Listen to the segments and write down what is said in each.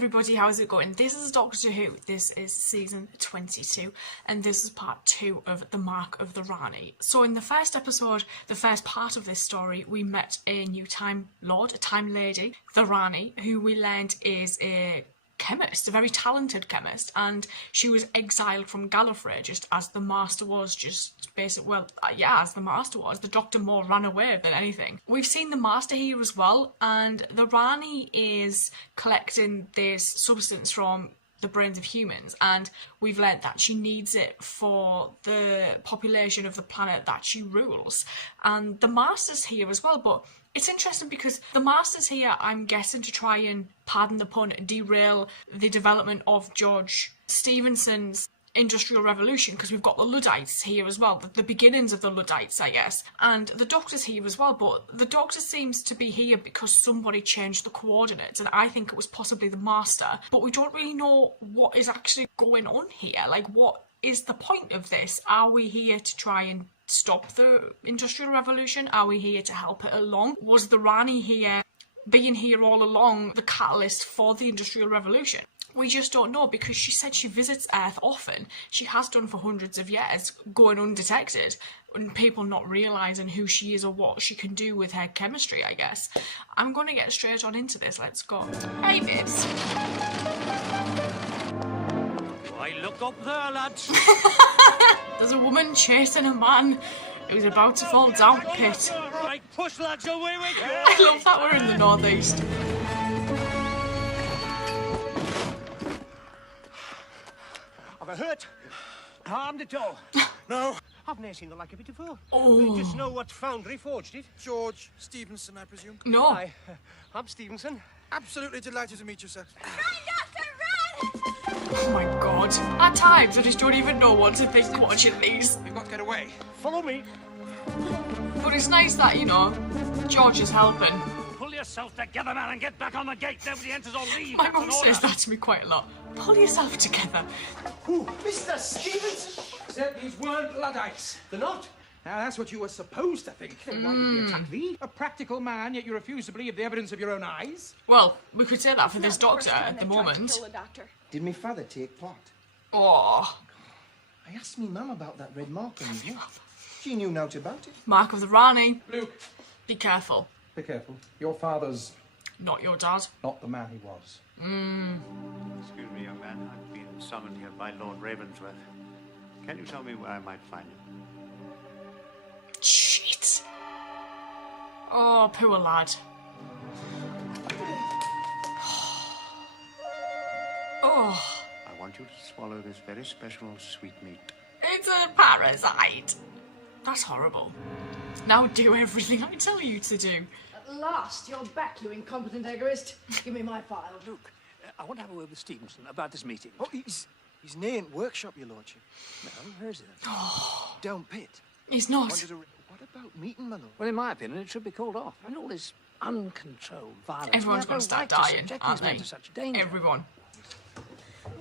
everybody, how's it going? This is Doctor Who. This is season 22 and this is part 2 of The Mark of the Rani. So in the first episode, the first part of this story, we met a new Time Lord, a Time Lady, the Rani, who we learned is a chemist, a very talented chemist, and she was exiled from Gallifrey just as the Master was, just basically, as the Master was. The Doctor more ran away than anything. We've seen the Master here as well, and the Rani is collecting this substance from the brains of humans, and we've learnt that she needs it for the population of the planet that she rules. And the Master's here as well, but it's interesting because the Master's here, I'm guessing, to try and, pardon the pun, derail the development of George Stephenson's Industrial Revolution, because we've got the Luddites here as well, the beginnings of the Luddites, I guess. And the Doctor's here as well, but the Doctor seems to be here because somebody changed the coordinates, and I think it was possibly the Master, but we don't really know what is actually going on here. Like, what is the point of this? Are we here to try and stop the Industrial Revolution? Are we here to help it along? Was the Rani here, being here all along, the catalyst for the Industrial Revolution? We just don't know, because she said she visits Earth often. She has done for hundreds of years, going undetected, and people not realising who she is or what she can do with her chemistry, I guess. I'm going to get straight on into this, let's go. Hey babes. Why, look up there, lads. There's a woman chasing a man who's about to fall down a pit. Right, push, lads, away we go. I love that we're in the northeast. Have I hurt? Harmed at all? No. I've never seen the like of it before. Oh. Just know what foundry forged it? George Stevenson, I presume? No. I'm Stevenson. Absolutely delighted to meet you, sir. Run, Doctor, run! Oh my god. At times I just don't even know what to think watching these. We've got to get away. Follow me. But it's nice that, you know, George is helping. Pull yourself together, man, and get back on the gate. Nobody enters or leaves. My That's mum an says order. that to me quite a lot. Pull yourself together. Who? Mr. Stevenson? Said these weren't Luddites. They're not. Now, that's what you were supposed to think. Why did they attack me? A practical man, yet you refuse to believe the evidence of your own eyes? Well, we could say that for this Doctor at the moment. Did me father take part? Oh, I asked me mum about that red mark on his neck. She knew nought about it. Mark of the Rani. Luke, Be careful. be careful. Your father's Not your dad. not the man he was. Excuse me, young man. I've been summoned here by Lord Ravensworth. Can you tell me where I might find him? Shit. Oh, poor lad. Oh, I want you to swallow this very special sweetmeat. it's a parasite. That's horrible. Now do everything I tell you to do. At last, you're back, you incompetent egoist. Give me my file. Luke, I want to have a word with Stevenson about this meeting. Oh, he's near in workshop, your lordship. No, where's he then? Down pit. He's not. What about meeting, my lord? Well, in my opinion, it should be called off. And all this uncontrolled violence. Everyone's We have going to no start right dying, subject aren't these men they? to such danger. Everyone.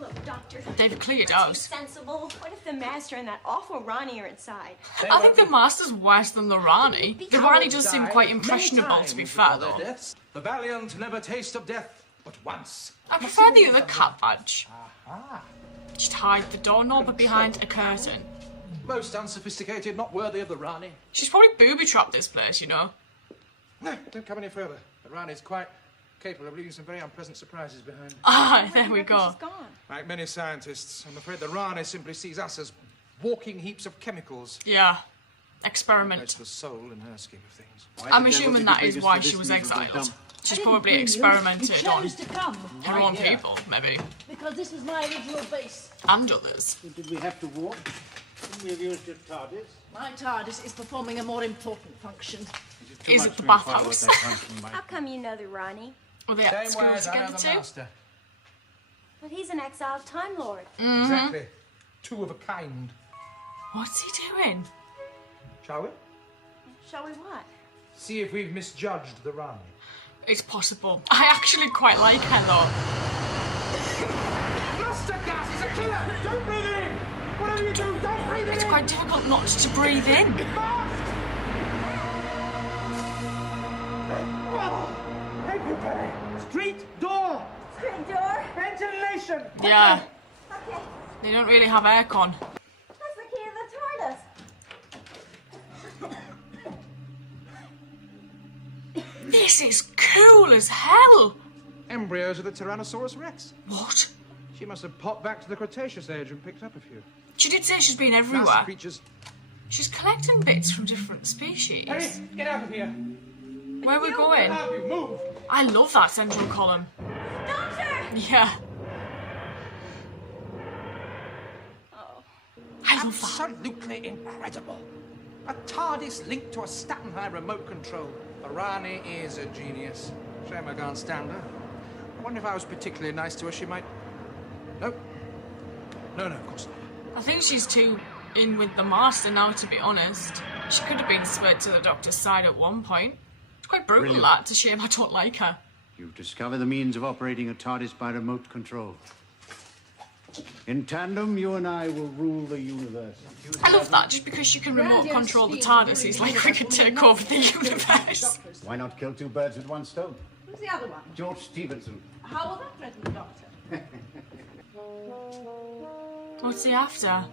Look, Doctor. They've cleared Be out. sensible. What if the Master and that awful Rani are inside? I think the Master's worse than the Rani. The Rani does seem quite impressionable, to be fair, though. The valiant never taste of death but once. I prefer the other cat badge. Just hide the doorknob behind a curtain. Most unsophisticated, not worthy of the Rani. She's probably booby-trapped this place, you know. No, don't come any further. The Rani's quite capable of leaving some very unpleasant surprises behind. Ah, there we go. She's gone. Like many scientists, I'm afraid the Rani simply sees us as walking heaps of chemicals. Yeah. That's Experiment. the soul in her scheme of things. I'm assuming that is why she was exiled. She's probably experimented on chose to come her own people, maybe. because this was my original base. And others. Did we have to walk? Couldn't we have used your TARDIS? My TARDIS is performing a more important function. Is it the bathhouse? How come you know the Rani? Were they at school together too? Master. But he's an exiled Time Lord. Exactly. Two of a kind. What's he doing? Shall we? Shall we what? See if we've misjudged the Rani. It's possible. I actually quite like her though. Mustard gas is a killer! Don't breathe in! Whatever you do, don't breathe It's quite difficult not to breathe in. Street door! Screen door. acceleration. Yeah. Okay, They don't really have aircon. that's the key to the TARDIS. This is cool as hell. Embryos of the Tyrannosaurus Rex. What? She must have popped back to the Cretaceous age and picked up a few. She did say she's been Massive everywhere. creatures. She's collecting bits from different species. Harry, get out of here. Where are we going? Have you move? I love that central column. Doctor! Yeah. I love that. Absolutely incredible. A TARDIS linked to a Statenheim remote control. Rani is a genius. Shame I can't stand her. I wonder if I was particularly nice to her, she might... No. No, of course not. I think she's too in with the master now, to be honest. She could have been swayed to the Doctor's side at one point. It's quite brutal, Brilliant. that. It's a shame I don't like her. You've discovered the means of operating a TARDIS by remote control. In tandem, you and I will rule the universe. I love that, just because she can remote control the TARDIS, he's like, we could take over the universe. Why not kill two birds with one stone? Who's the other one? George Stevenson. How will that threaten the Doctor? What's he after?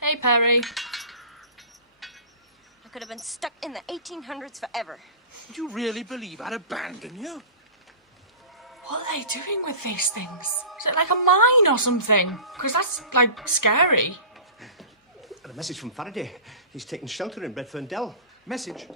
Hey, Perry. I could have been stuck in the 1800s forever. Did you really believe I'd abandon you? What are they doing with these things? Is it like a mine or something? Because that's, like, scary. And a message from Faraday. He's taken shelter in Bedfern Dell. Message?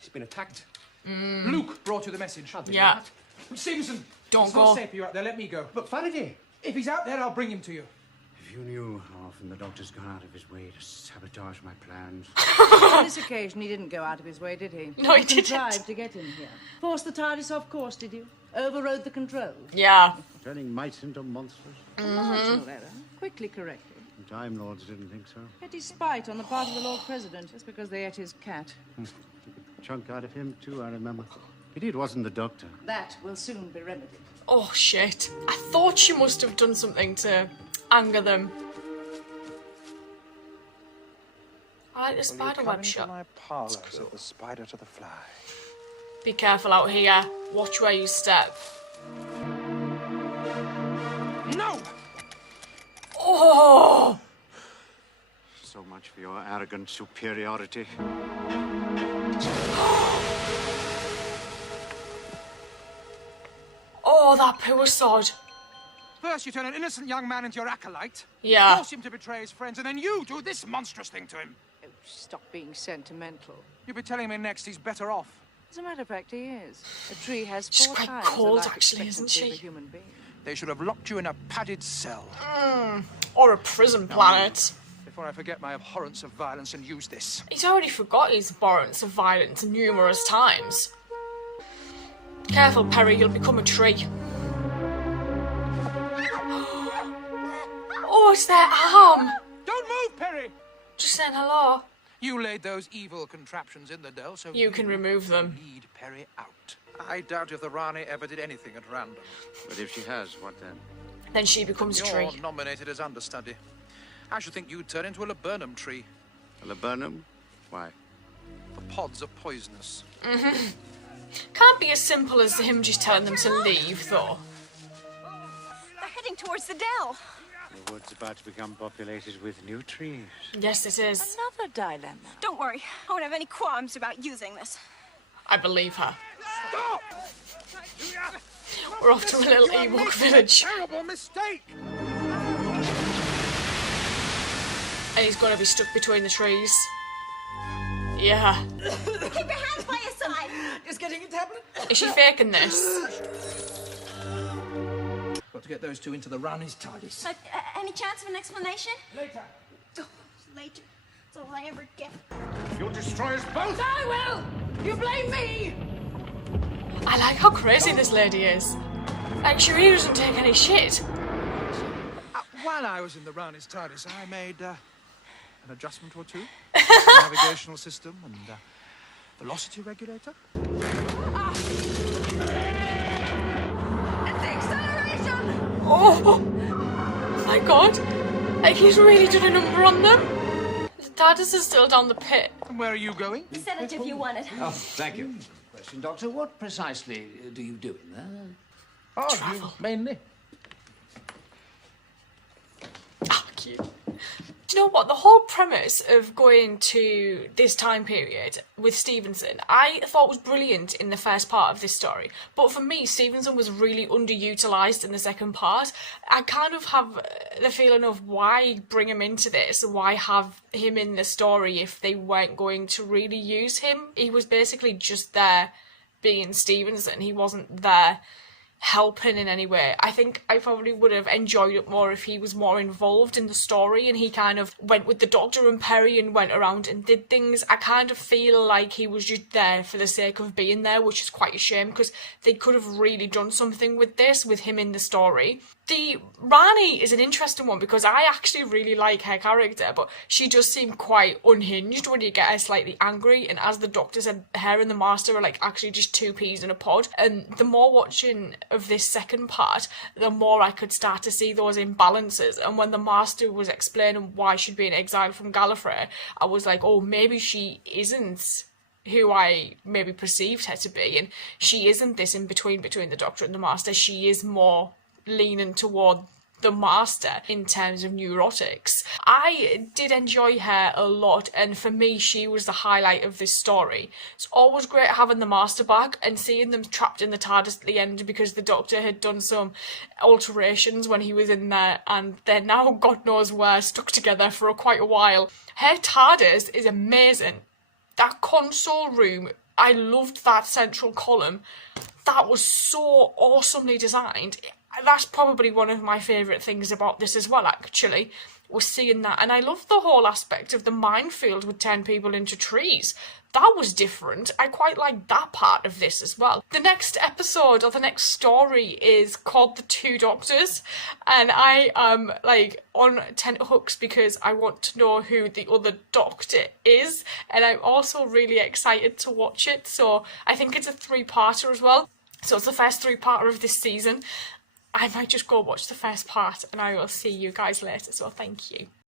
He's been attacked. Luke brought you the message. Yeah. Stevenson, Don't it's go. not safe for you out there. Let me go. But Faraday. If he's out there, I'll bring him to you. If you knew how often the Doctor's gone out of his way to sabotage my plans. On this occasion, he didn't go out of his way, did he? No, he didn't. Contrived to get in here. Forced the TARDIS off course, did you? Overrode the controls. Yeah. Turning mice into monsters. Marginal error. Quickly corrected. The Time Lords didn't think so. Petty spite on the part of the Lord President, just because they ate his cat. Chunk out of him, too, I remember. Pity it wasn't the Doctor. That will soon be remedied. Oh, shit. I thought she must have done something to anger them. I like the spider web shot. my parlour, said the spider to the fly. Be careful out here. Watch where you step. No! Oh! So much for your arrogant superiority. Oh, that poor sod. First, you turn an innocent young man into your acolyte. Yeah. Force him to betray his friends, and then you do this monstrous thing to him. Oh, stop being sentimental. You'll be telling me next he's better off. As a matter of fact, he is. A tree has She's 4 quite times cold, the life actually, isn't expectancy of she? a human being. They should have locked you in a padded cell. Or a prison planet. Before I forget my abhorrence of violence and use this. He's already forgot his abhorrence of violence numerous times. Careful, Perry, you'll become a tree. Oh, it's their arm! Don't move, Perry! Just saying hello. You laid those evil contraptions in the Dell, so You can remove them. lead Perry out. I doubt if the Rani ever did anything at random. But if she has, what then? Then she becomes a You're tree. nominated as understudy. I should think you'd turn into a laburnum tree. A laburnum? Why? The pods are poisonous. Can't be as simple as him just telling them to leave, though. They're heading towards the Dell. The wood's about to become populated with new trees. Yes, it is. Another dilemma. Don't worry, I won't have any qualms about using this. I believe her. Stop! We're off to a little Ewok village. Terrible mistake! And he's gonna be stuck between the trees. Yeah. Keep your hands by your side. Just getting a tablet. Is she faking this? Got to get those two into the Rani's TARDIS. Any chance of an explanation? Later. Oh, later. That's all I ever get. You'll destroy us both! I will! You blame me! I like how crazy this lady is. Like, she really doesn't take any shit. While I was in the Rani's TARDIS, I made an adjustment or two. Navigational system and velocity regulator. It's acceleration! Oh my god. Like, he's really done a number on them. The TARDIS is still down the pit. And where are you going? The sedative you wanted. Oh, thank you. question, Doctor. What precisely do you do in there? Oh, Travel. mainly. Ah, cute. Do you know what? The whole premise of going to this time period with Stevenson, I thought was brilliant in the first part of this story. But for me, Stevenson was really underutilised in the second part. I kind of have the feeling of why bring him into this? Why have him in the story if they weren't going to really use him? He was basically just there being Stevenson. He wasn't there helping in any way. I think I probably would have enjoyed it more if he was more involved in the story and he kind of went with the Doctor and Perry and went around and did things. I kind of feel like he was just there for the sake of being there, which is quite a shame because they could have really done something with this, with him in the story. The Rani is an interesting one because I actually really like her character, but she does seem quite unhinged when you get her slightly angry, and as the Doctor said, her and the Master are like actually just two peas in a pod. And the more watching of this second part, the more I could start to see those imbalances. And when the Master was explaining why she'd been exiled from Gallifrey, I was like, oh, maybe she isn't who I maybe perceived her to be, and she isn't this in between the Doctor and the Master. She is more leaning toward the Master in terms of neurotics. I did enjoy her a lot, and for me she was the highlight of this story. It's always great having the Master back and seeing them trapped in the TARDIS at the end because the Doctor had done some alterations when he was in there and they're now God knows where, stuck together for quite a while. Her TARDIS is amazing. That console room, I loved that central column. That was so awesomely designed. That's probably one of my favourite things about this as well, actually, was seeing that. And I love the whole aspect of the minefield would turn people into trees. That was different. I quite like that part of this as well. The next episode, or the next story, is called The Two Doctors. And I am, like, on tenterhooks because I want to know who the other Doctor is. And I'm also really excited to watch it. So I think it's a 3-parter as well. So it's the first 3-parter of this season. I might just go watch the first part and I will see you guys later, so thank you.